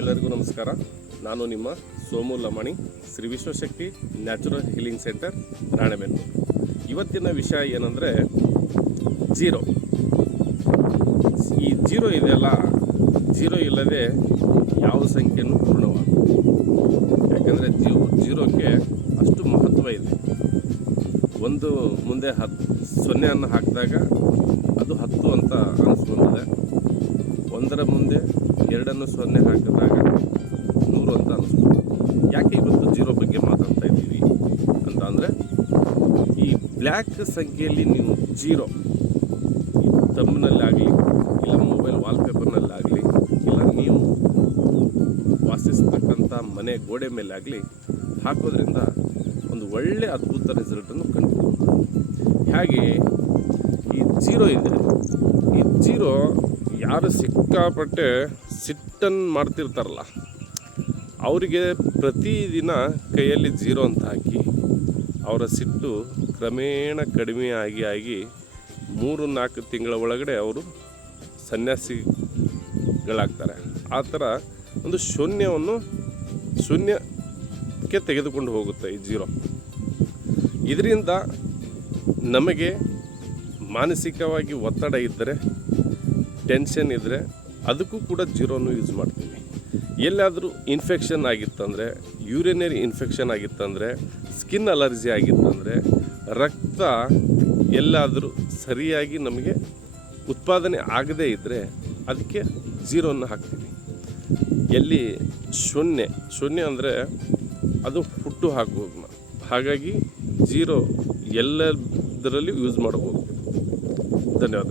ಎಲ್ಲರಿಗೂ ನಮಸ್ಕಾರ. ನಾನು ನಿಮ್ಮ Somu Lamani, Shri Vishwashakti natural healing centre, Ranebennur. ಇವತ್ತಿನ ವಿಷಯ ಏನಂದರೆ ಜೀರೋ. ಈ ಜೀರೋ ಇದೆಯಲ್ಲ, ಜೀರೋ ಇಲ್ಲದೆ ಯಾವ ಸಂಖ್ಯೆಯೂ ಪೂರ್ಣವಾಗುತ್ತೆ. ಯಾಕಂದರೆ ಜೀರೋಕ್ಕೆ ಅಷ್ಟು ಮಹತ್ವ ಇದೆ. ಒಂದು ಮುಂದೆ 0 ಹಾಕಿದಾಗ ಅದು 10 ಅಂತ ಅನಿಸ್ಕೊಂಡಿದೆ. 1 ಮುಂದೆ 2 0 ಹಾಕಿದಾಗ 100 ಅಂತ ಅನಿಸ್ಬೋದು. ಯಾಕೆ ಇವತ್ತು ಜೀರೋ ಬಗ್ಗೆ ಮಾತಾಡ್ತಾ ಇದ್ದೀವಿ ಅಂತ ಅಂದರೆ, ಈ ಬ್ಲ್ಯಾಕ್ ಸಂಖ್ಯೆಯಲ್ಲಿ ನೀವು ಜೀರೋ ತಮ್ಮನಲ್ಲಾಗಲಿ, ಇಲ್ಲ ಮೊಬೈಲ್ ವಾಲ್ಪೇಪರ್ನಲ್ಲಾಗಲಿ, ಇಲ್ಲ ನೀವು ವಾಸಿಸ್ತಕ್ಕಂಥ ಮನೆ ಗೋಡೆ ಮೇಲಾಗಲಿ ಹಾಕೋದ್ರಿಂದ ಒಂದು ಒಳ್ಳೆಯ ಅದ್ಭುತ ರಿಸಲ್ಟನ್ನು ಕಂಡುಹಿಡಿಯಬಹುದು. ಹಾಗೆ ಈ ಜೀರೋ ಇದೆ, ಈ ಜೀರೋ ಯಾರು ಸಿಕ್ಕಾಪಟ್ಟೆ ಸಿಟ್ಟನ್ನು ಮಾಡ್ತಿರ್ತಾರಲ್ಲ, ಅವರಿಗೆ ಪ್ರತಿದಿನ ಕೈಯಲ್ಲಿ ಜೀರೋ ಅಂತ ಹಾಕಿ ಅವರ ಸಿಟ್ಟು ಕ್ರಮೇಣ ಕಡಿಮೆ ಆಗಿ 3-4 ತಿಂಗಳ ಒಳಗಡೆ ಅವರು ಸನ್ಯಾಸಿಗಳಾಗ್ತಾರೆ. ಆ ಥರ ಒಂದು ಶೂನ್ಯಕ್ಕೆ ತೆಗೆದುಕೊಂಡು ಹೋಗುತ್ತೆ ಈ ಜೀರೋ. ಇದರಿಂದ ನಮಗೆ ಮಾನಸಿಕವಾಗಿ ಒತ್ತಡ ಇದ್ದರೆ, ಟೆನ್ಷನ್ ಇದ್ದರೆ ಅದಕ್ಕೂ ಕೂಡ ಜೀರೋನು ಯೂಸ್ ಮಾಡ್ತೀವಿ. ಎಲ್ಲಾದರೂ ಇನ್ಫೆಕ್ಷನ್ ಆಗಿತ್ತಂದರೆ, ಯೂರಿನರಿ ಇನ್ಫೆಕ್ಷನ್ ಆಗಿತ್ತಂದರೆ, ಸ್ಕಿನ್ ಅಲರ್ಜಿ ಆಗಿತ್ತಂದರೆ, ರಕ್ತ ಎಲ್ಲಾದರೂ ಸರಿಯಾಗಿ ನಮಗೆ ಉತ್ಪಾದನೆ ಆಗದೇ ಇದ್ದರೆ ಅದಕ್ಕೆ ಜೀರೋನ ಹಾಕ್ತೀವಿ. ಎಲ್ಲಿ ಶೂನ್ಯ ಅಂದರೆ ಅದು ಹುಟ್ಟು ಹಾಕುವುದು. ಹಾಗಾಗಿ ಜೀರೋ ಎಲ್ಲದರಲ್ಲಿ ಯೂಸ್ ಮಾಡಬಹುದು. ಧನ್ಯವಾದ.